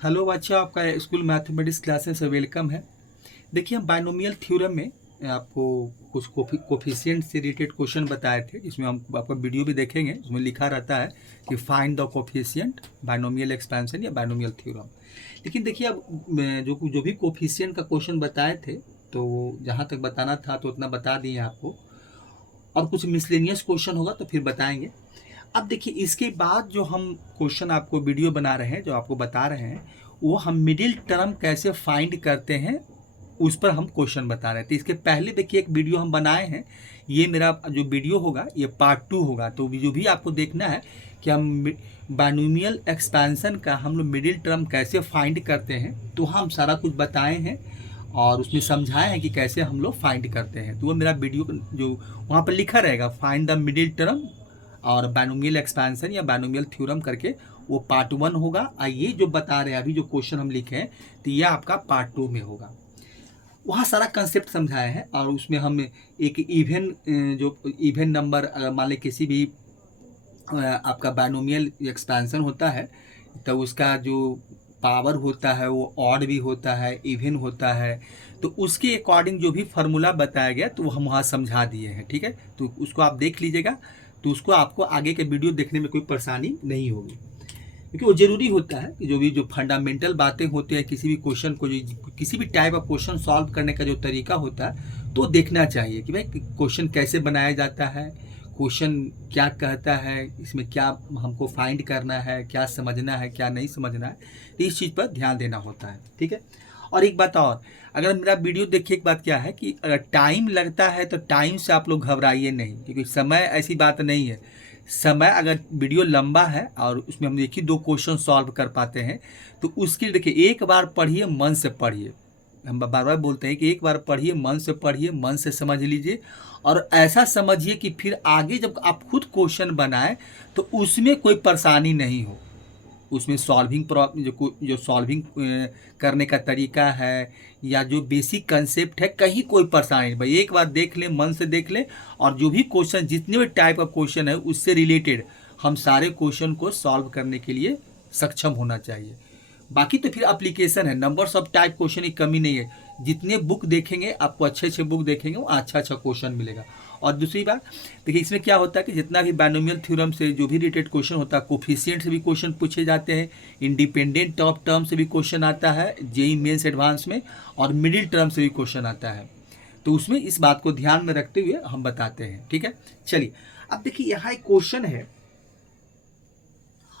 Hello बच्चों, आपका school mathematics classes से वेलकम है। देखिए, हम बाइनोमियल थ्योरम में आपको कुछ कोफिशिएंट से रिलेटेड क्वेश्चन बताए थे, जिसमें हम आपका वीडियो भी देखेंगे। उसमें लिखा रहता है कि find the coefficient binomial expansion या बाइनोमियल थ्योरम। लेकिन देखिए, अब मैं जो जो भी कोफिशिएंट का क्वेश्चन बताए थे, तो जहाँ तक बताना था तो उतना बता दिए आपको। और कुछ मिसलेनियस क्वेश्चन होगा तो फिर बताएंगे। अब देखिए, इसके बाद जो हम क्वेश्चन आपको वीडियो बना रहे हैं, जो आपको बता रहे हैं, वो हम मिडिल टर्म कैसे फाइंड करते हैं उस पर हम क्वेश्चन बता रहे थे। इसके पहले देखिए एक वीडियो हम बनाए हैं। ये मेरा जो वीडियो होगा ये पार्ट 2 होगा। तो जो भी आपको देखना है कि हम बाइनोमियल एक्सपेंशन का हम लोग मिडिल टर्म कैसे फाइंड करते हैं, तो हम सारा कुछ बताए हैं और उसमें समझाए हैं कि कैसे हम लोग फाइंड करते हैं। तो वो मेरा वीडियो जो वहाँ पर लिखा रहेगा फाइंड द मिडिल टर्म और बाइनोमियल एक्सपेंशन या बाइनोमियल थ्योरम करके, वो पार्ट 1 होगा। और ये जो बता रहे हैं अभी जो क्वेश्चन हम लिखे हैं, तो ये आपका पार्ट 2 में होगा। वहाँ सारा कंसेप्ट समझाया है और उसमें हम एक इवन जो इवन नंबर, अगर मान लें किसी भी आपका बाइनोमियल एक्सपेंशन होता है, तो उसका जो पावर होता है वो ऑड भी होता है, इवन होता है। तो उसके अकॉर्डिंग जो भी फार्मूला बताया गया तो वो हम वहाँ समझा दिए हैं। ठीक है, तो उसको आप देख लीजिएगा, तो उसको आपको आगे के वीडियो देखने में कोई परेशानी नहीं होगी, क्योंकि वो जरूरी होता है कि जो फंडामेंटल बातें होती है किसी भी क्वेश्चन को, जो किसी भी टाइप ऑफ क्वेश्चन सॉल्व करने का जो तरीका होता है, तो देखना चाहिए कि भाई क्वेश्चन कैसे बनाया जाता है, क्वेश्चन क्या कहता है, इसमें क्या हमको फाइंड करना है, क्या समझना है, क्या नहीं समझना है। तो इस चीज़ पर ध्यान देना होता है। ठीक है, और एक बात और, अगर मेरा वीडियो देखिए, एक बात क्या है कि अगर टाइम लगता है तो टाइम से आप लोग घबराइए नहीं, क्योंकि समय ऐसी बात नहीं है। समय अगर वीडियो लंबा है और उसमें हम देखिए 2 क्वेश्चन सॉल्व कर पाते हैं, तो उसके लिए देखिए एक बार पढ़िए, मन से पढ़िए। हम बार बार बोलते हैं कि एक बार पढ़िए, मन से पढ़िए, मन से समझ लीजिए, और ऐसा समझिए कि फिर आगे जब आप खुद क्वेश्चन बनाएं तो उसमें कोई परेशानी नहीं हो। उसमें सॉल्विंग जो सॉल्विंग करने का तरीका है या जो बेसिक कंसेप्ट है, कहीं कोई परेशानी नहीं। भाई एक बार देख लें, मन से देख लें, और जो भी क्वेश्चन, जितने भी टाइप का क्वेश्चन है उससे रिलेटेड हम सारे क्वेश्चन को सॉल्व करने के लिए सक्षम होना चाहिए। बाकी तो फिर एप्लीकेशन है, नंबर्स ऑफ टाइप क्वेश्चन की कमी नहीं है। जितने बुक देखेंगे आपको, अच्छे अच्छे बुक देखेंगे, वो अच्छा अच्छा क्वेश्चन मिलेगा। और दूसरी बात देखिए, इसमें क्या होता है कि जितना भी बाइनोमियल थ्योरम से जो भी रिलेटेड क्वेश्चन होता है, कोफिशिएंट से भी क्वेश्चन पूछे जाते हैं, इंडिपेंडेंट ऑफ टर्म से भी क्वेश्चन आता है जेई मेंस एडवांस में, और मिडिल टर्म से भी क्वेश्चन आता है। तो उसमें इस बात को ध्यान में रखते हुए हम बताते हैं। ठीक है, चलिए अब देखिए यहाँ एक क्वेश्चन है।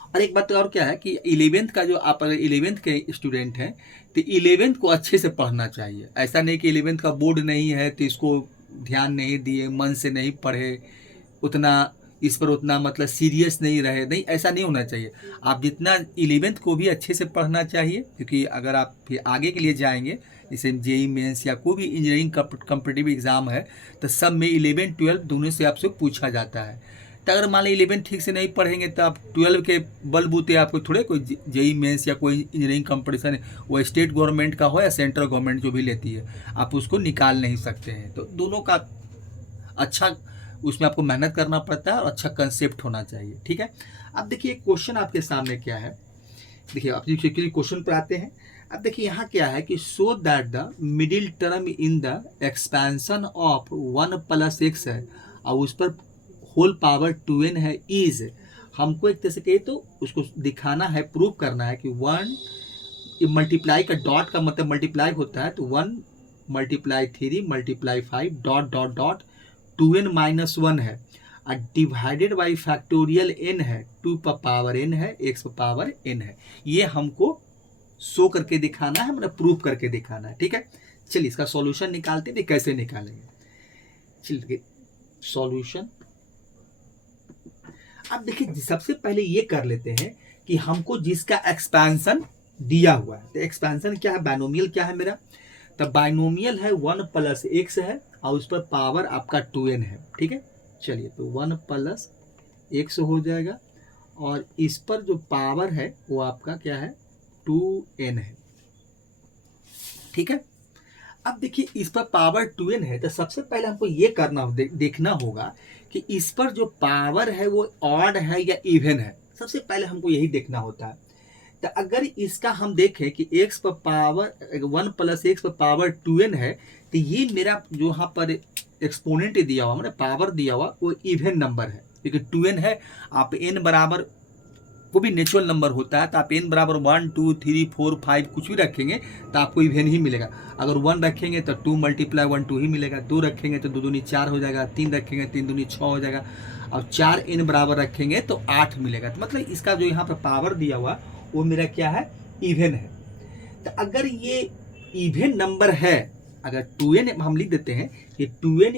और एक बात और क्या है कि इलेवेंथ का जो आप इलेवेंथ के स्टूडेंट हैं, तो इलेवेंथ को अच्छे से पढ़ना चाहिए। ऐसा नहीं कि इलेवेंथ का बोर्ड नहीं है तो इसको ध्यान नहीं दिए, मन से नहीं पढ़े, उतना इस पर उतना मतलब सीरियस नहीं रहे, नहीं, ऐसा नहीं होना चाहिए। आप जितना इलेवेंथ को भी अच्छे से पढ़ना चाहिए, क्योंकि अगर आप फिर आगे के लिए जाएंगे, जैसे जेई मेंस या कोई भी इंजीनियरिंग कॉम्पिटिटिव एग्जाम है, तो सब में 11 12 दोनों से आपसे पूछा जाता है। तो अगर मान ली 11 ठीक से नहीं पढ़ेंगे तो आप 12 के बलबूते आपको थोड़े कोई जेई मेंस या कोई इंजीनियरिंग कंपटीशन है, वो स्टेट गवर्नमेंट का हो या सेंट्रल गवर्नमेंट जो भी लेती है, आप उसको निकाल नहीं सकते हैं। तो दोनों का अच्छा, उसमें आपको मेहनत करना पड़ता है और अच्छा कंसेप्ट होना चाहिए। ठीक है, अब देखिए क्वेश्चन आपके सामने क्या है। देखिए आप क्वेश्चन पर आते हैं। अब देखिए यहाँ क्या है कि so that the middle term in the expansion of 1 + x है, और उस पर होल पावर 2n है, इज, हमको एक तरह से कहे तो उसको दिखाना है, प्रूव करना है कि 1 मल्टीप्लाई का डॉट का मतलब मल्टीप्लाई होता है, तो 1 × 3 × 5 डॉट डॉट डॉट 2n - 1 है, और डिवाइडेड बाई फैक्टोरियल n है, 2 पर पावर n है, x पर पावर n है। ये हमको शो करके दिखाना है, मतलब प्रूफ करके दिखाना है। ठीक है, चलिए इसका सॉल्यूशन निकालते हैं। कैसे निकालेंगे, चलिए सॉल्यूशन। अब देखिए सबसे पहले ये कर लेते हैं कि हमको जिसका एक्सपेंशन दिया हुआ है, तो एक्सपेंशन क्या है, बाइनोमियल क्या है मेरा, तो बाइनोमियल है 1 + x है, और उस पर पावर आपका 2n है। ठीक है, चलिए तो 1 + x हो जाएगा, और इस पर जो पावर है वो आपका क्या है, 2n है। ठीक है, अब देखिए इस पर पावर 2n है, तो सबसे पहले हमको ये करना देखना होगा कि इस पर जो पावर है वो ऑड है या इवन है। सबसे पहले हमको यही देखना होता है। तो अगर इसका हम देखें कि x पर पावर 1 प्लस एक्स पर पावर 2n है, तो ये मेरा जो यहाँ पर एक्सपोनेंट दिया हुआ मतलब पावर दिया हुआ वो इवन नंबर है, क्योंकि 2n है। आप n बराबर वो भी नेचुरल नंबर होता है, तो आप n बराबर 1 2 3 4 5 कुछ भी रखेंगे तो आपको इवन ही मिलेगा। अगर 1 रखेंगे तो 2 मल्टीप्लाई 1 2 ही मिलेगा, 2 रखेंगे तो 2 दूनी 4 हो जाएगा, 3 रखेंगे 3 दूनी 6 हो जाएगा, और 4 n बराबर रखेंगे तो 8 मिलेगा। तो मतलब इसका जो यहाँ पर पावर दिया हुआ वो मेरा क्या है, इवन है। तो अगर ये इवन नंबर है, अगर 2n हम लिख देते हैं कि 2n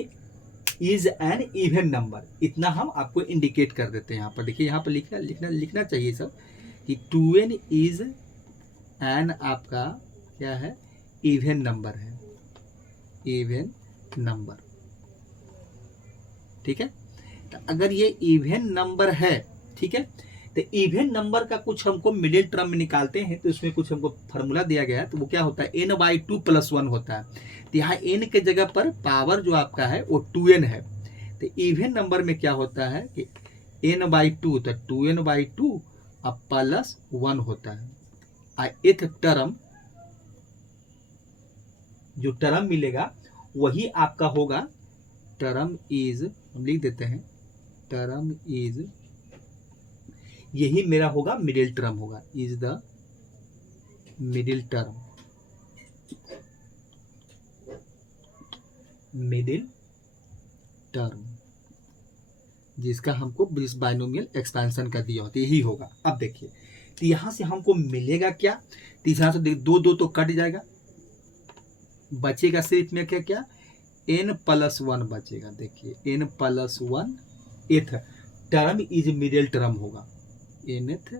is an even number, इतना हम आपको इंडिकेट कर देते हैं। यहाँ पर देखिए, यहाँ पर लिखना चाहिए सब कि 2n इज एन आपका क्या है, इवन नंबर है, इवन नंबर, ठीक है। तो अगर ये इवन नंबर है, ठीक है, तो इवन नंबर का कुछ हमको मिडिल टर्म में निकालते हैं, तो इसमें कुछ हमको फार्मूला दिया गया है, तो वो क्या होता है, n/2 + 1 होता है। तो यहाँ n के जगह पर पावर जो आपका है वो 2n है। तो इवन नंबर में क्या होता है कि n/2, तो 2n/2 अब +1 होता है। एक टर्म जो टर्म मिलेगा वही आपका होगा, टर्म इज, हम लिख देते हैं टर्म इज, यही मेरा होगा मिडिल टर्म होगा, is the middle term, middle term, जिसका हमको इस बाइनोमियल एक्सपेंशन का दिया होता है, यही होगा। अब देखिए, तो यहां से हमको मिलेगा क्या, तो यहां से 2 2 तो कट जाएगा, बचेगा सिर्फ में क्या क्या, n+1 बचेगा। देखिए n+1 th term is middle term होगा, nth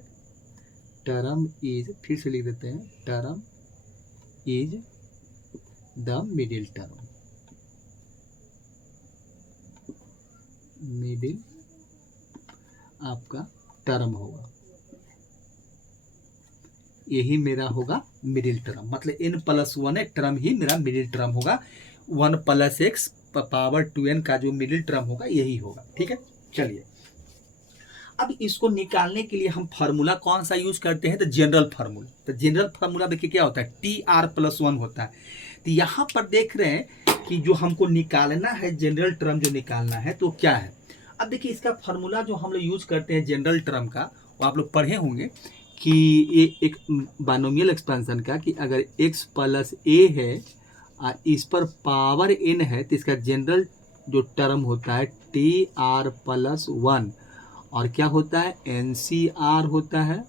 टर्म इज, फिर से लिख देते हैं, term is the middle term, middle आपका टर्म होगा, यही मेरा होगा मिडिल टर्म। मतलब n+1 है टर्म ही मेरा मिडिल टर्म होगा, 1 + x पावर 2n का जो मिडिल टर्म होगा यही होगा, ठीक है। चलिए, अब इसको निकालने के लिए हम फार्मूला कौन सा यूज करते हैं, तो जनरल फार्मूला। तो जनरल फार्मूला देखिए क्या होता है, TR+1 होता है। तो यहाँ पर देख रहे हैं कि जो हमको निकालना है, जनरल टर्म जो निकालना है तो क्या है। अब देखिए, इसका फार्मूला जो हम लोग यूज करते हैं जनरल टर्म का, वो आप लोग पढ़े होंगे कि ये एक बाइनोमियल एक्सपेंशन का, कि अगर x + a है और इस पर पावर n है, तो इसका जनरल जो टर्म होता है TR+1, और क्या होता है, NCR होता है,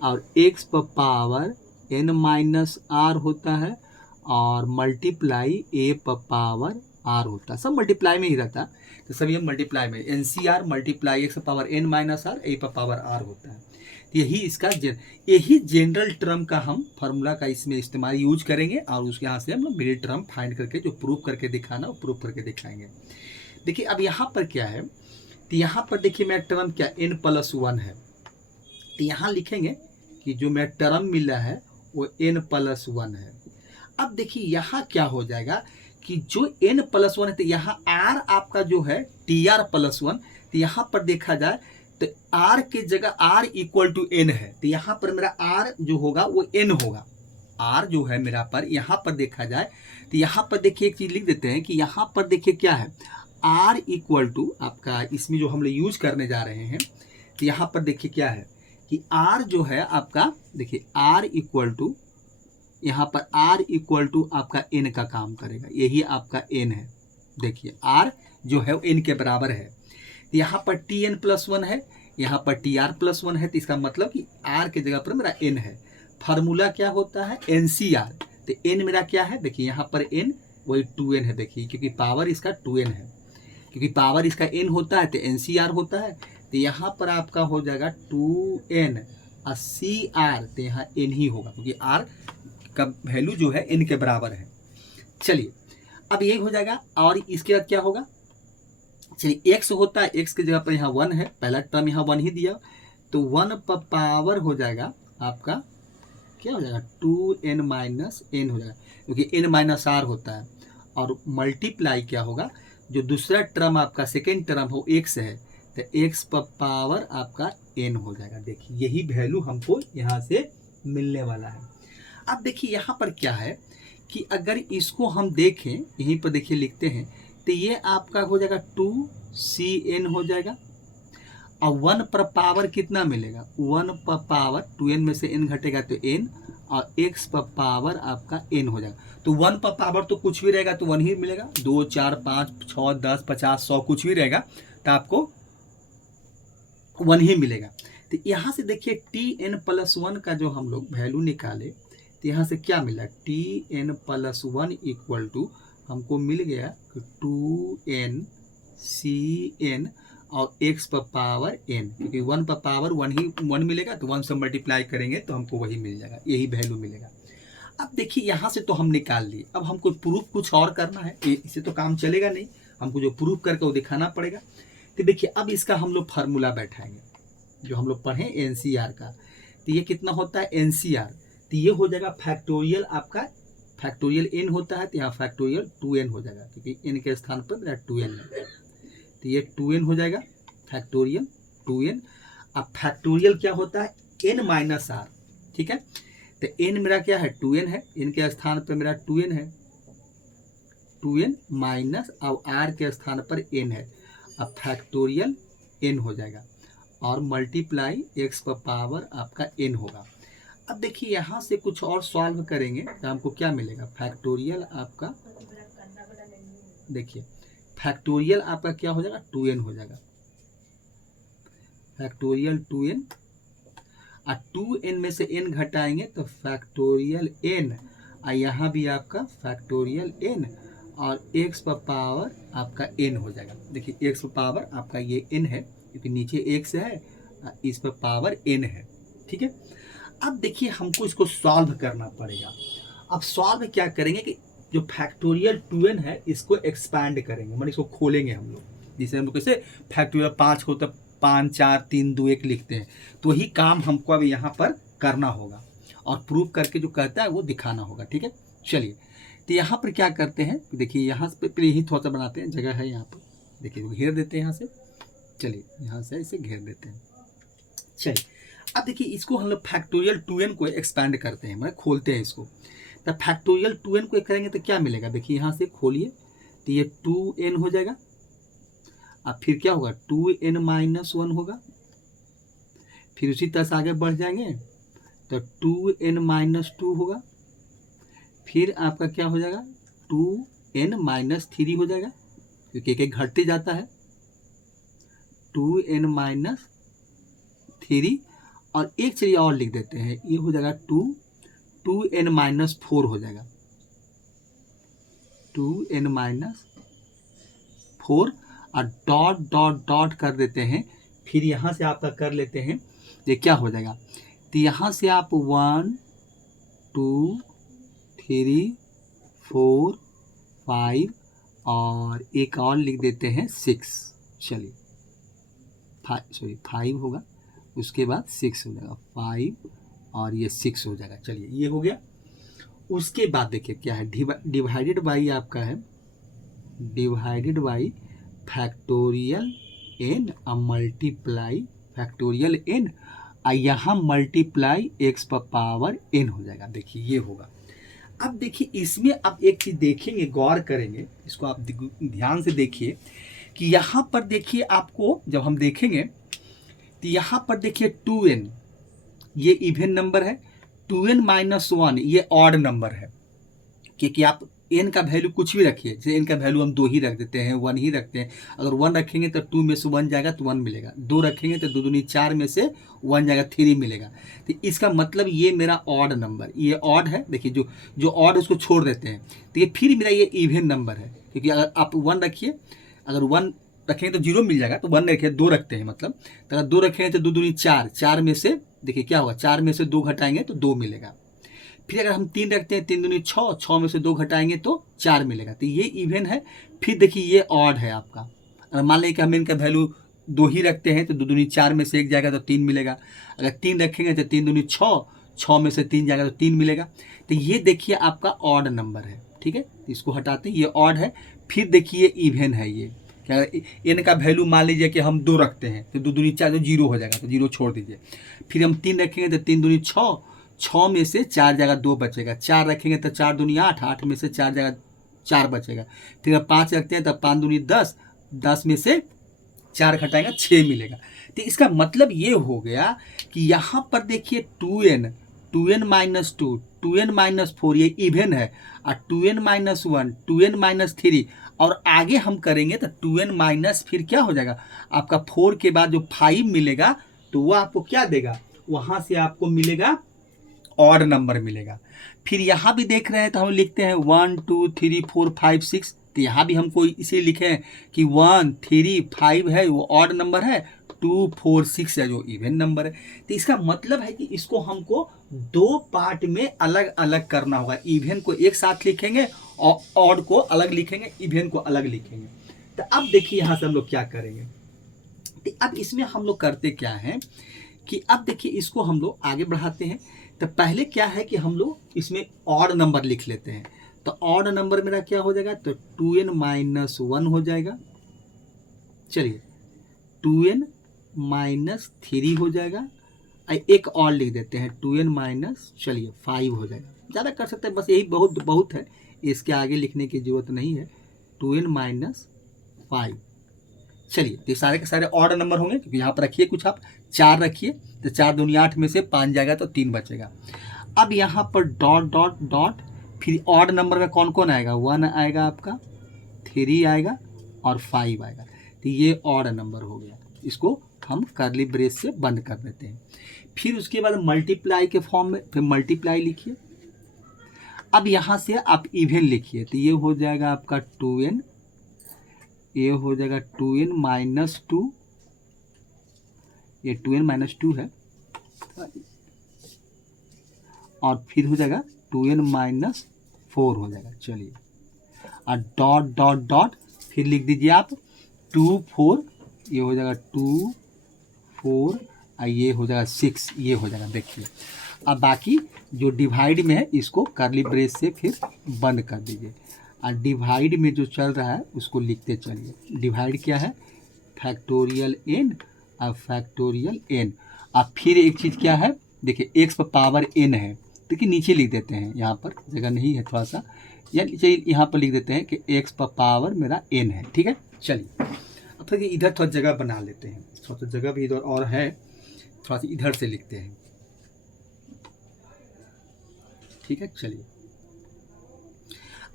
और x पर पावर n-r होता है, और मल्टीप्लाई a पर पावर r होता है। सब मल्टीप्लाई में ही रहता है, तो सभी हम मल्टीप्लाई में, NCR मल्टीप्लाई x पर पावर n-r, a पर पावर r होता है। यही इसका यही जनरल टर्म का हम फार्मूला का इसमें इस्तेमाल यूज करेंगे, और उसके यहाँ से हम लोग मिडिल टर्म फाइंड करके जो प्रूव करके दिखाना वो प्रूव करके दिखाएंगे। देखिए, अब यहाँ पर क्या है, तो यहाँ पर देखिए मेरा टर्म क्या, n+1 है। तो यहाँ लिखेंगे कि जो मेरा टर्म मिला है वो n+1 है। अब देखिए यहाँ क्या हो जाएगा कि जो n+1 है, तो यहाँ r आपका जो है TR+1, तो यहाँ पर देखा जाए तो r के जगह r = n है, तो यहाँ पर मेरा r जो होगा वो n होगा। r जो है मेरा पर यहाँ पर देखा जाए तो यहाँ पर देखिए एक चीज लिख देते हैं कि यहाँ पर देखिए क्या है, r = आपका, इसमें जो हम लोग यूज करने जा रहे हैं, तो यहाँ पर देखिए क्या है कि r जो है आपका, देखिए r = यहाँ पर r = आपका n का काम करेगा, यही आपका n है। देखिए r जो है n के बराबर है, तो यहाँ पर Tn+1 है, यहाँ पर Tr+1 है, तो इसका मतलब कि r के जगह पर मेरा n है। फार्मूला क्या होता है, NCR, तो n मेरा क्या है, देखिए यहाँ पर n वही 2n है। देखिए क्योंकि पावर इसका 2n है, क्योंकि पावर इसका n होता है तो NCR होता है, तो यहाँ पर आपका हो जाएगा 2n और CR, तो यहाँ n ही होगा, क्योंकि r का वैल्यू जो है n के बराबर है। चलिए, अब ये हो जाएगा, और इसके बाद क्या होगा, चलिए x होता है, x की जगह पर यहाँ 1 है, पहला टर्म यहाँ 1 ही दिया, तो 1 पर पावर हो जाएगा आपका क्या हो जाएगा, 2n - n हो जाएगा, क्योंकि n - r होता है, और मल्टीप्लाई क्या होगा, जो दूसरा टर्म आपका सेकेंड टर्म हो x है, तो x पर पावर आपका n हो जाएगा। देखिए यही वैल्यू हमको यहाँ से मिलने वाला है। अब देखिए यहाँ पर क्या है कि अगर इसको हम देखें, यहीं पर देखिए लिखते हैं, तो ये आपका हो जाएगा 2cn हो जाएगा, और 1 पर पावर कितना मिलेगा, 1 पर पावर 2n में से n घटेगा तो n, और x पर पावर आपका n हो जाएगा। तो 1 पर पावर तो कुछ भी रहेगा तो 1 ही मिलेगा, 2 4 5 6 10 50 100 कुछ भी रहेगा तो आपको 1 ही मिलेगा। तो यहाँ से देखिए tn+1 का जो हम लोग वैल्यू निकाले तो यहाँ से क्या मिला, tn+1 इक्वल टू हमको मिल गया 2n और x पर पावर n, क्योंकि 1 पर पावर 1 मिलेगा तो 1 से मल्टीप्लाई करेंगे तो हमको वही मिल जाएगा, यही वैल्यू मिलेगा। अब देखिए यहाँ से तो हम निकाल लिए, अब हमको प्रूफ कुछ और करना है, इससे तो काम चलेगा नहीं, हमको जो प्रूफ करके वो दिखाना पड़ेगा। तो देखिए अब इसका हम लोग फार्मूला बैठाएंगे जो हम लोग पढ़े एनसीआर का। तो ये कितना होता है एनसीआर, तो ये हो जाएगा फैक्टोरियल, आपका फैक्टोरियल n होता है तो यहाँ फैक्टोरियल 2n हो जाएगा, क्योंकि n के स्थान पर मेरा 2n है, तो ये 2n हो जाएगा फैक्टोरियल 2n। अब फैक्टोरियल क्या होता है n-r, ठीक है, तो n मेरा क्या है 2n है, n के स्थान पर मेरा 2n है, 2n माइनस अब r के स्थान पर n है, अब फैक्टोरियल n हो जाएगा और मल्टीप्लाई x पर पावर आपका n होगा। अब देखिए यहाँ से कुछ और सॉल्व करेंगे तो हमको क्या मिलेगा, फैक्टोरियल आपका, देखिए फैक्टोरियल आपका क्या हो जाएगा 2n हो जाएगा, फैक्टोरियल 2n, और 2n में से n घटाएंगे तो फैक्टोरियल n, और यहाँ भी आपका फैक्टोरियल n, और x पर पावर आपका n हो जाएगा। देखिए x पर पावर आपका ये n है, क्योंकि नीचे x है, इस पर पावर n है, ठीक है। अब देखिए हमको इसको सॉल्व करना पड़ेगा। अब सॉल्व क्या करेंगे कि जो फैक्टोरियल 2n है इसको एक्सपैंड करेंगे, मतलब इसको खोलेंगे हम लोग, जिसे हम लोग कैसे फैक्टोरियल 5 को तो 5 4 3 2 1 लिखते हैं, तो वही काम हमको अब यहाँ पर करना होगा और प्रूव करके जो कहता है वो दिखाना होगा, ठीक है। चलिए तो यहाँ पर क्या करते हैं, देखिए यहाँ से पहले यही थोड़ा सा बनाते हैं, जगह है यहाँ पर, देखिए घेर देते हैं यहाँ से, चलिए यहाँ से इसे घेर देते हैं। चलिए अब देखिए इसको हम लोग फैक्टोरियल 2n को एक्सपैंड करते हैं, मतलब खोलते हैं इसको। तो फैक्टोरियल 2n को करेंगे तो क्या मिलेगा, देखिए यहाँ से खोलिए तो ये 2n हो जाएगा, अब फिर क्या होगा 2n-1 होगा, फिर उसी तरह से आगे बढ़ जाएंगे तो 2n-2 होगा, फिर आपका क्या हो जाएगा 2n-3 हो जाएगा, क्योंकि एक एक घटते जाता है, 2n-3, और एक चीज और लिख देते हैं, ये हो जाएगा 2n-4 हो जाएगा, 2n-4, और डॉट डॉट डॉट कर देते हैं, फिर यहाँ से आपका कर लेते हैं, ये क्या हो जाएगा, तो यहाँ से आप 1 2 3 4 5 और एक और लिख देते हैं 6, चलिए 5 होगा, उसके बाद 6 हो जाएगा, 5 और ये 6 हो जाएगा। चलिए ये हो गया। उसके बाद देखिए क्या है, डिवाइडेड बाई आपका है, डिवाइडेड बाई फैक्टोरियल n और मल्टीप्लाई फैक्टोरियल n, और यहाँ मल्टीप्लाई x पर पावर n हो जाएगा। देखिए ये होगा। अब देखिए इसमें अब एक चीज़ देखेंगे, गौर करेंगे, इसको आप ध्यान से देखिए कि यहाँ पर देखिए आपको जब हम देखेंगे तो यहाँ पर देखिए 2n ये इवन नंबर है, 2n-1 ये ऑड नंबर है, क्योंकि आप n का वैल्यू कुछ भी रखिए, जैसे n का वैल्यू हम 2 ही रख देते हैं, 1 ही रखते हैं, अगर 1 रखेंगे तो 2 में से 1 जाएगा तो 1 मिलेगा, 2 रखेंगे तो 2 दूनी 4 में से 1 जाएगा 3 मिलेगा। तो इसका मतलब ये मेरा ऑड नंबर, ये ऑड है, देखिए जो ऑड उसको छोड़ देते हैं, तो ये फिर मेरा ये इवन नंबर है, क्योंकि अगर आप 1 रखिए, अगर 1 रखेंगे तो 0 मिल जाएगा, तो 1 रखिए, 2 रखते हैं मतलब, तो अगर 2 रखेंगे तो 2 दूनी 4, 4 में से देखिए क्या होगा, 4 में से 2 घटाएंगे तो 2 मिलेगा। फिर अगर हम 3 रखते हैं, 3 दूनी 6, 6 में से 2 घटाएंगे तो 4 मिलेगा, तो ये इवन है। फिर देखिए ये ऑड है आपका, अगर मान लीजिए कि हम इनका वैल्यू 2 ही रखते हैं तो 2 दूनी 4 में से 1 जाएगा तो 3 मिलेगा, अगर 3 रखेंगे तो 3 दूनी 6, 6 में से 3 जाएगा तो 3 मिलेगा। तो ये देखिए आपका ऑड नंबर है, ठीक है, इसको हटाते हैं, ये ऑड है। फिर देखिए इवन है, ये क्या, n का वैल्यू मान लीजिए कि हम 2 रखते हैं तो 2 दूनी 4 तो 0 हो जाएगा, तो 0 छोड़ दीजिए। फिर हम 3 रखेंगे तो 3 दूनी 6, 6 में से 4 जगह 2 बचेगा, 4 रखेंगे तो 4 दूनी 8, 8 में से 4 जगह 4 बचेगा। फिर 5 रखते हैं तब 5 दूनी 10, 10 में से 4 घटाएंगे 6 मिलेगा। तो इसका मतलब ये हो गया कि यहाँ पर देखिए 2n, 2n minus 2, 2n minus 4 ये इवन है, और 2n माइनस 1, 2n माइनस 3, और आगे हम करेंगे तो 2n माइनस फिर क्या हो जाएगा आपका 4 के बाद जो 5 मिलेगा तो वो आपको क्या देगा, वहाँ से आपको मिलेगा ऑड नंबर मिलेगा। फिर यहाँ भी देख रहे हैं तो हम लिखते हैं 1 2 3 4 5 6, तो यहाँ भी हमको इसे लिखे हैं कि 1 3 5 है वो ऑड नंबर है, 2 4 6 है जो इवन नंबर है। तो इसका मतलब है कि इसको हमको 2 पार्ट में अलग अलग करना होगा, इवन को एक साथ लिखेंगे और ऑड को अलग लिखेंगे, इवन को अलग लिखेंगे। तो अब देखिए यहाँ से हम लोग क्या करेंगे, तो अब इसमें हम लोग करते क्या हैं कि अब देखिए इसको हम लोग आगे बढ़ाते हैं। तो पहले क्या है कि हम लोग इसमें ऑड नंबर लिख लेते हैं, तो ऑड नंबर मेरा क्या हो जाएगा, तो 2n माइनस 1 हो जाएगा, चलिए 2n माइनस 3 हो जाएगा, एक और लिख देते हैं 2n माइनस चलिए 5 हो जाएगा, ज़्यादा कर सकते हैं, बस यही बहुत है, इसके आगे लिखने की ज़रूरत नहीं है, 2n माइनस 5। चलिए तो सारे के सारे ऑड नंबर होंगे, क्योंकि यहाँ पर रखिए कुछ आप 4 रखिए, तो 4 दूनी 8 में से 5 जाएगा तो 3 बचेगा। अब यहाँ पर डॉट डॉट डॉट, फिर ऑड नंबर में कौन कौन आएगा, 1 आएगा आपका, 3 आएगा और 5 आएगा, तो ये ऑड नंबर हो गया। इसको हम कर्ली ब्रेस से बंद कर देते हैं। फिर उसके बाद मल्टीप्लाई के फॉर्म में फिर मल्टीप्लाई लिखिए। अब यहाँ से आप इवन लिखिए, तो ये हो जाएगा आपका 2n, ये हो जाएगा 2n माइनस 2, ये 2n माइनस 2 है, और फिर हो जाएगा 2n माइनस 4 हो जाएगा। चलिए और डॉट डॉट डॉट फिर लिख दीजिए आप 2 4, ये हो जाएगा 2 4 और ये हो जाएगा 6, ये हो जाएगा। देखिए अब बाकी जो डिवाइड में है इसको कर्ली ब्रेस से फिर बंद कर दीजिए, और डिवाइड में जो चल रहा है उसको लिखते चलिए। डिवाइड क्या है, फैक्टोरियल n और फैक्टोरियल n। अब फिर एक चीज़ क्या है, देखिए x पर पावर n है, देखिए नीचे लिख देते हैं, यहाँ पर जगह नहीं है थोड़ा सा, या नीचे यहाँ पर लिख देते हैं कि x पर पावर मेरा n है, ठीक है। चलिए अब फिर इधर थोड़ा जगह बना लेते हैं, थोड़ा सा जगह भी इधर और है, थोड़ा सा इधर से लिखते हैं, ठीक है। चलिए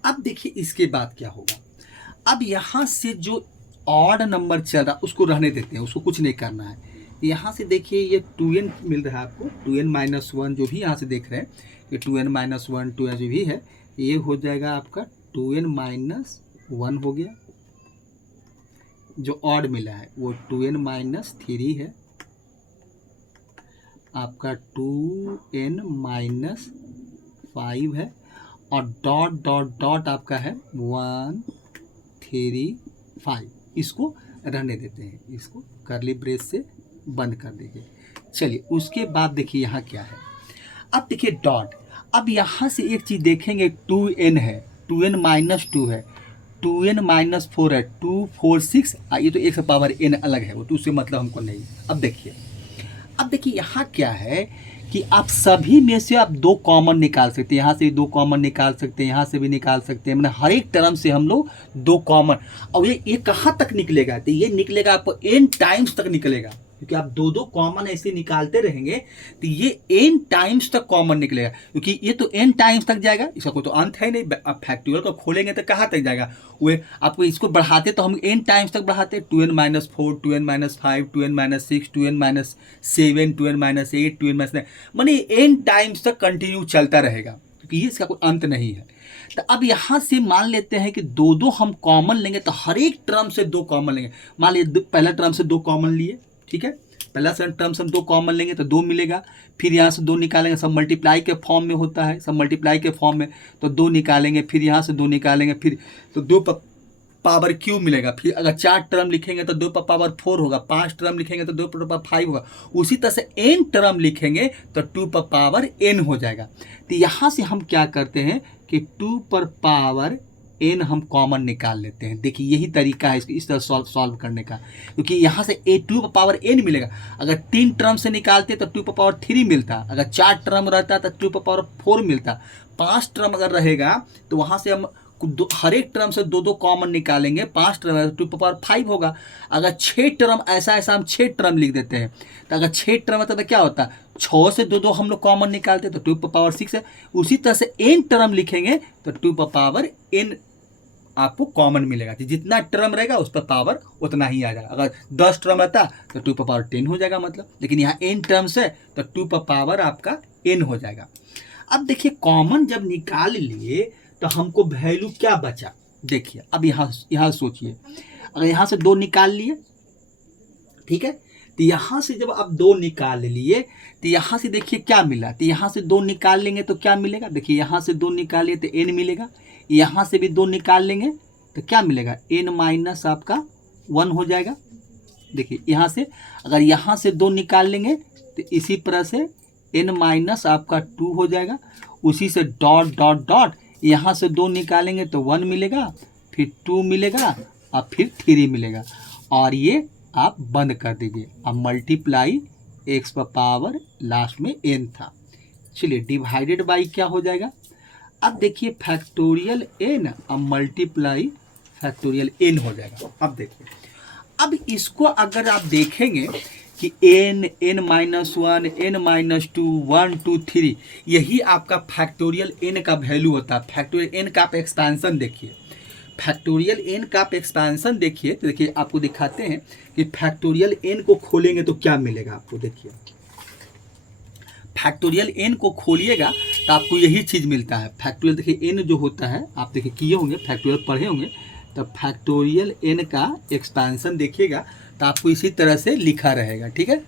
अब देखिए इसके बाद क्या होगा, अब यहाँ से जो ऑड नंबर चल रहा है उसको रहने देते हैं, उसको कुछ नहीं करना है। यहाँ से देखिए ये 2n मिल रहा है आपको, 2n माइनस 1 जो भी यहाँ से देख रहे हैं, ये 2n माइनस 1 2n जो भी है ये हो जाएगा आपका 2n माइनस 1 हो गया। जो ऑड मिला है वो 2n माइनस 3 है, आपका 2n माइनस 5 है, और डॉट डॉट डॉट आपका है 1 3 5। इसको रहने देते हैं, इसको कर्ली ब्रेस से बंद कर दीजिए। चलिए उसके बाद देखिए यहाँ क्या है, अब देखिए डॉट, अब यहाँ से एक चीज़ देखेंगे 2n है, 2n माइनस 2 है, 2n माइनस 4 है, 2 4 6, ये तो 1 से पावर n अलग है, वो तो उससे मतलब हमको नहीं। अब देखिए यहाँ क्या है कि आप सभी में से आप 2 कॉमन निकाल सकते हैं, यहाँ से 2 कॉमन निकाल सकते हैं, यहाँ से भी निकाल सकते हैं, मतलब हर एक टर्म से हम लोग 2 कॉमन। और ये कहाँ तक निकलेगा, तो ये निकलेगा आपको n टाइम्स तक निकलेगा, क्योंकि आप 2 कॉमन ऐसे निकालते रहेंगे तो ये n टाइम्स तक कॉमन निकलेगा, क्योंकि ये तो n टाइम्स तक जाएगा, इसका कोई तो अंत है नहीं। आप फैक्टोरियल को खोलेंगे तो कहाँ तक जाएगा, वो आपको इसको बढ़ाते तो हम n टाइम्स तक बढ़ाते, 2n minus 4, 2n minus 5, 2n minus 6, 2n minus 7, 2n minus 8, 2n minus 9, माने n टाइम्स तक कंटिन्यू चलता रहेगा, क्योंकि ये इसका कोई अंत नहीं है। तो अब यहाँ से मान लेते हैं कि 2 हम कॉमन लेंगे, तो हर एक टर्म से 2 कॉमन लेंगे। मान लीजिए पहला टर्म से 2 कॉमन लिए, ठीक है, पहला टर्म से हम 2 कॉमन लेंगे तो 2 मिलेगा, फिर यहाँ से 2 निकालेंगे, सब मल्टीप्लाई के फॉर्म में होता है, सब मल्टीप्लाई के फॉर्म में, तो 2 निकालेंगे, फिर यहाँ से 2 निकालेंगे, फिर तो 2 पावर क्यू मिलेगा। फिर अगर 4 टर्म लिखेंगे तो 2 पावर 4 होगा, 5 टर्म लिखेंगे तो 2 पावर 5 होगा, उसी तरह से n टर्म लिखेंगे तो 2 पावर n हो जाएगा। तो यहाँ से हम क्या करते हैं कि 2 पावर n हम कॉमन निकाल लेते हैं। देखिए यही तरीका है इसको इस तरह सॉल्व करने का, क्योंकि यहाँ से a टू पावर n मिलेगा। अगर 3 टर्म से निकालते तो 2 पावर 3 मिलता, अगर 4 टर्म रहता तो 2 पावर 4 मिलता, 5 टर्म अगर रहेगा तो वहाँ से हम हर एक टर्म से 2 2 कॉमन निकालेंगे, 5 टर्म 2 पावर 5 होगा। अगर 6 टर्म ऐसा हम 6 टर्म लिख देते हैं, तो अगर 6 टर्म होता तो क्या होता, 6 से 2 2 हम लोग कॉमन निकालते तो 2 पावर 6 है। उसी तरह से n टर्म लिखेंगे तो 2 पावर n आपको कॉमन मिलेगा। जितना टर्म रहेगा उस पर पावर उतना ही आ जाएगा। अगर 10 टर्म रहता तो 2 पावर 10 हो जाएगा मतलब, लेकिन यहाँ n टर्म्स है तो 2 पावर आपका n हो जाएगा। अब देखिए कॉमन जब निकाल लिए तो हमको वैल्यू क्या बचा, देखिए अब यहाँ सोचिए, अगर यहाँ से 2 निकाल लिए, ठीक है, तो यहाँ से जब आप 2 निकाल लिए तो यहाँ से देखिए क्या मिला, तो यहाँ से 2 निकाल लेंगे तो क्या मिलेगा, देखिए यहाँ से 2 निकालिए तो n मिलेगा, यहाँ से भी 2 निकाल लेंगे तो क्या मिलेगा, n माइनस आपका 1 हो जाएगा। देखिए यहाँ से अगर यहाँ से 2 निकाल लेंगे तो इसी तरह से n माइनस आपका 2 हो जाएगा। उसी से डॉट डॉट डॉट यहाँ से 2 निकालेंगे तो 1 मिलेगा, फिर 2 मिलेगा और फिर 3 मिलेगा, और ये आप बंद कर दीजिए। अब मल्टीप्लाई x पर पावर लास्ट में n था, चलिए डिवाइडेड बाई क्या हो जाएगा। अब देखिए फैक्टोरियल n अब मल्टीप्लाई फैक्टोरियल n हो जाएगा। अब देखिए, अब इसको अगर आप देखेंगे कि n माइनस 1 n माइनस 2 1 2 3 यही आपका फैक्टोरियल n का वैल्यू होता है। फैक्टोरियल n का आप एक्सपेंशन देखिए, फैक्टोरियल n का आप एक्सपेंशन देखिए, तो देखिए आपको दिखाते हैं कि फैक्टोरियल n को खोलेंगे तो क्या मिलेगा आपको। देखिए फैक्टोरियल n को खोलिएगा तो आपको यही चीज़ मिलता है। फैक्टोरियल देखिए n जो होता है, आप देखिए किए होंगे, फैक्टोरियल पढ़े होंगे, तो फैक्टोरियल n का एक्सपेंशन देखिएगा तो आपको इसी तरह से लिखा रहेगा, ठीक है।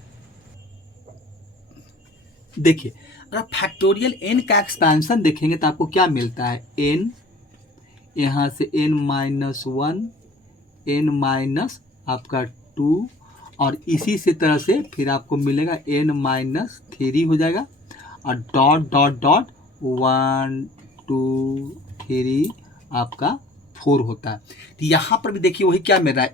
देखिए अगर फैक्टोरियल n का एक्सपेंशन देखेंगे तो आपको क्या मिलता है, n यहाँ से n माइनस 1 n माइनस आपका 2 और इसी से तरह से फिर आपको मिलेगा n माइनस 3 हो जाएगा, और डॉट डॉट डॉट 1 2 3 आपका 4 होता है। तो यहाँ पर भी देखिए वही क्या मिल रहा है,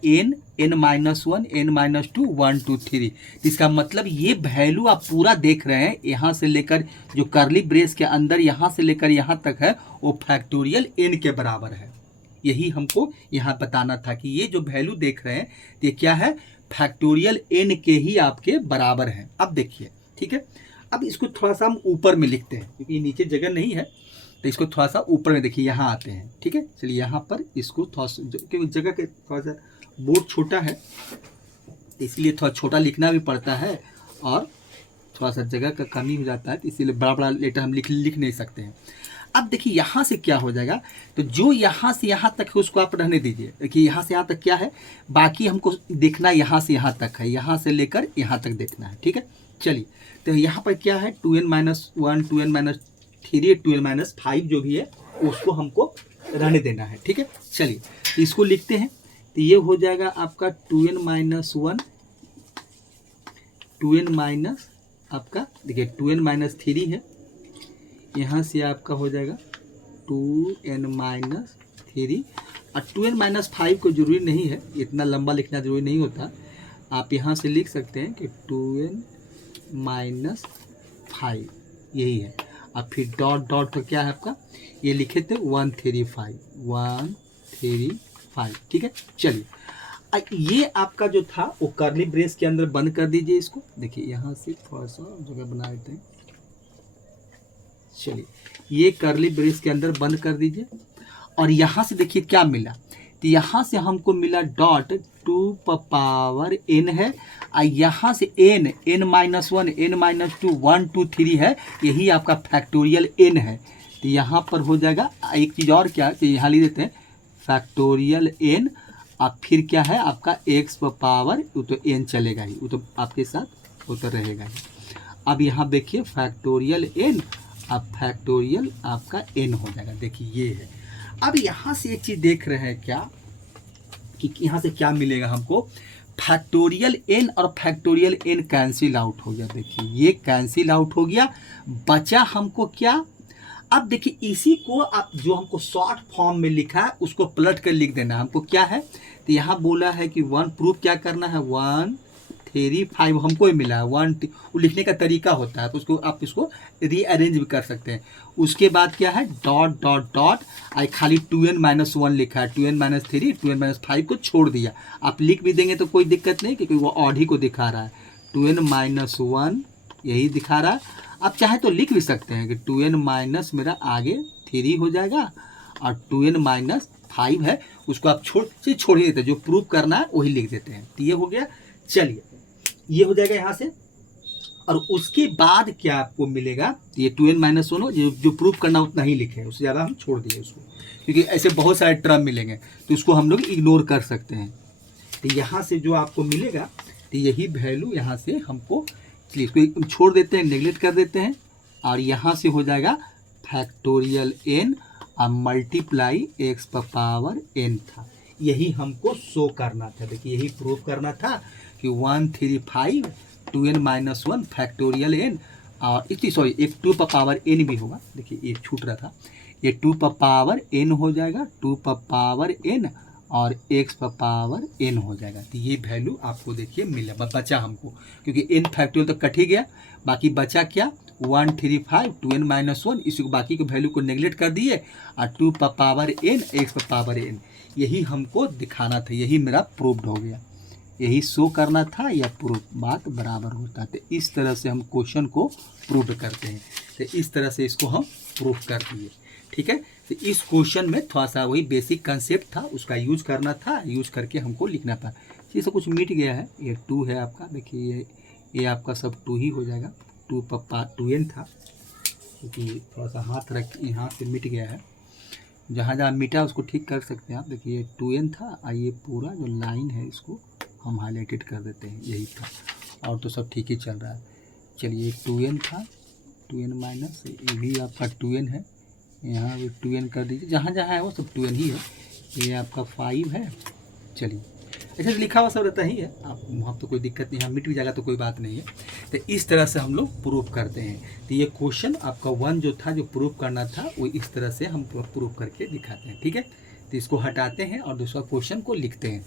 n माइनस 1 n माइनस 2 1 2 3। इसका मतलब ये वैल्यू आप पूरा देख रहे हैं, यहाँ से लेकर जो कर्ली ब्रेस के अंदर यहाँ से लेकर यहाँ तक है वो फैक्टोरियल n के बराबर है। यही हमको यहाँ बताना था कि ये जो वैल्यू देख रहे हैं ये क्या है, फैक्टोरियल n के ही आपके बराबर है। अब देखिए ठीक है, अब इसको थोड़ा सा हम ऊपर में लिखते हैं क्योंकि नीचे जगह नहीं है, तो इसको थोड़ा सा ऊपर में देखिए यहाँ आते हैं, ठीक है। चलिए यहाँ पर इसको थोड़ा सा, क्योंकि जगह के थोड़ा सा बोर्ड छोटा है इसलिए थोड़ा छोटा लिखना भी पड़ता है और थोड़ा सा जगह का कमी हो जाता है, तो इसीलिए बड़ा बड़ा लेटर हम लिख नहीं सकते हैं। अब देखिए यहाँ से क्या हो जाएगा, तो जो यहाँ से यहाँ तक है उसको आप रहने दीजिए। देखिए यहाँ से यहाँ तक क्या है, बाकी हमको देखना यहाँ से यहाँ तक है, यहाँ से लेकर यहाँ तक देखना है, ठीक है। चलिए तो यहाँ पर क्या है, 2n minus 1 2n minus 3 2n minus 5 जो भी है उसको हमको रहने देना है, ठीक है। चलिए तो इसको लिखते हैं, तो ये हो जाएगा आपका 2n माइनस 1 2n माइनस आपका देखिए 2n माइनस 3 है, यहाँ से आपका हो जाएगा 2n माइनस 3 और 2n माइनस 5 को जरूरी नहीं है, इतना लंबा लिखना जरूरी नहीं होता। आप यहाँ से लिख सकते हैं कि 2n माइनस 5 यही है, अब फिर डॉट डॉट तो क्या है आपका, ये लिखे थे 135 135, ठीक है। चलिए ये आपका जो था वो कर्ली ब्रेस के अंदर बंद कर दीजिए इसको। देखिए यहाँ से थोड़ा सा जगह बना देते हैं, चलिए ये कर्ली ब्रेस के अंदर बंद कर दीजिए। और यहाँ से देखिए क्या मिला, तो यहाँ से हमको मिला डॉट 2 पावर n है, और यहाँ से n माइनस 1 n माइनस 2 1 2 3 है, यही आपका फैक्टोरियल n है। तो यहाँ पर हो जाएगा एक चीज़ और क्या, तो यहाँ लिख देते हैं फैक्टोरियल n, और फिर क्या है आपका x पावर, वो तो n चलेगा ही, वो तो आपके साथ वो तो रहेगा ही। अब यहाँ देखिए फैक्टोरियल n, अब फैक्टोरियल आपका n हो जाएगा। देखिए ये है। अब यहाँ से एक चीज़ देख रहे हैं क्या कि यहाँ से क्या मिलेगा हमको, फैक्टोरियल n और फैक्टोरियल n कैंसिल आउट हो गया। देखिए ये कैंसिल आउट हो गया, बचा हमको क्या, अब देखिए इसी को आप जो हमको शॉर्ट फॉर्म में लिखा है उसको पलट कर लिख देना। हमको क्या है, तो यहाँ बोला है कि 1 प्रूफ क्या करना है, 1 3 5 हमको ही मिला है 1, वो लिखने का तरीका होता है, तो उसको आप इसको रीअरेंज भी कर सकते हैं। उसके बाद क्या है, डॉट डॉट डॉट, आई खाली 2n-1 लिखा है, 2n-3 2n-5 को छोड़ दिया। आप लिख भी देंगे तो कोई दिक्कत नहीं, क्योंकि वो ऑड ही को दिखा रहा है। 2n-1 यही दिखा रहा है। आप चाहे तो लिख भी सकते हैं कि 2n- मेरा आगे 3 हो जाएगा और 2n-5 है, उसको आप छोड़ ही देते हैं, जो प्रूफ करना है वही लिख देते हैं। तो ये हो गया। चलिए ये हो जाएगा यहाँ से। और उसके बाद क्या आपको मिलेगा, ये 2n-1 हो, जो प्रूफ करना उतना ही लिखे, उससे ज़्यादा हम छोड़ दिए उसको, क्योंकि ऐसे बहुत सारे टर्म मिलेंगे तो उसको हम लोग इग्नोर कर सकते हैं। तो यहाँ से जो आपको मिलेगा, तो यही वैल्यू यहाँ से हमको, चलिए इसको छोड़ देते हैं, नेगलेक्ट कर देते हैं, और यहाँ से हो जाएगा फैक्टोरियल n और मल्टीप्लाई x⁻n था। यही हमको शो करना था। देखिए यही प्रूफ करना था कि 1 3 5 2n-1 फैक्टोरियल n, और इतनी सॉरी एक 2n भी होगा। देखिए ये छूट रहा था, ये 2n हो जाएगा, 2n और x⁻n हो जाएगा। तो ये वैल्यू आपको देखिए मिला, बचा हमको, क्योंकि n फैक्टोरियल तो कट ही गया, बाकी बचा क्या, 1 3 5 2n-1, इसी को बाकी के वैल्यू को नेगलेक्ट कर दिए, और 2n x⁻n, यही हमको दिखाना था, यही मेरा प्रूव्ड हो गया, यही शो करना था, या प्रूफ बात बराबर होता है। तो इस तरह से हम क्वेश्चन को प्रूव करते हैं। तो इस तरह से इसको हम प्रूफ कर दिए, ठीक है। तो इस क्वेश्चन में थोड़ा सा वही बेसिक कंसेप्ट था, उसका यूज करना था, यूज करके हमको लिखना था। ये सब कुछ मिट गया है, ये 2 है आपका, देखिए ये आपका सब 2 ही हो जाएगा, 2n था, क्योंकि थोड़ा सा हाथ रख, यहाँ से मिट गया है, जहाँ जहाँ मिटा उसको ठीक कर सकते हैं आप। देखिए 2n था, और ये पूरा जो लाइन है इसको हम हाईलाइटेड कर देते हैं, यही था, और तो सब ठीक ही चल रहा है। चलिए 2n था, 2n-, ये भी आपका 2n है, यहाँ भी 2n कर दीजिए, जहाँ जहाँ है वो सब 2n ही है। ये आपका 5 है। चलिए ऐसे तो लिखा हुआ सब रहता ही है, आप वहाँ तो कोई दिक्कत नहीं है, मिट भी जाएगा तो कोई बात नहीं है। तो इस तरह से हम लोग प्रूफ करते हैं। तो ये क्वेश्चन आपका 1 जो था, जो प्रूफ करना था, वो इस तरह से हम प्रूफ करके दिखाते हैं, ठीक है। तो इसको हटाते हैं और दूसरा क्वेश्चन को लिखते हैं।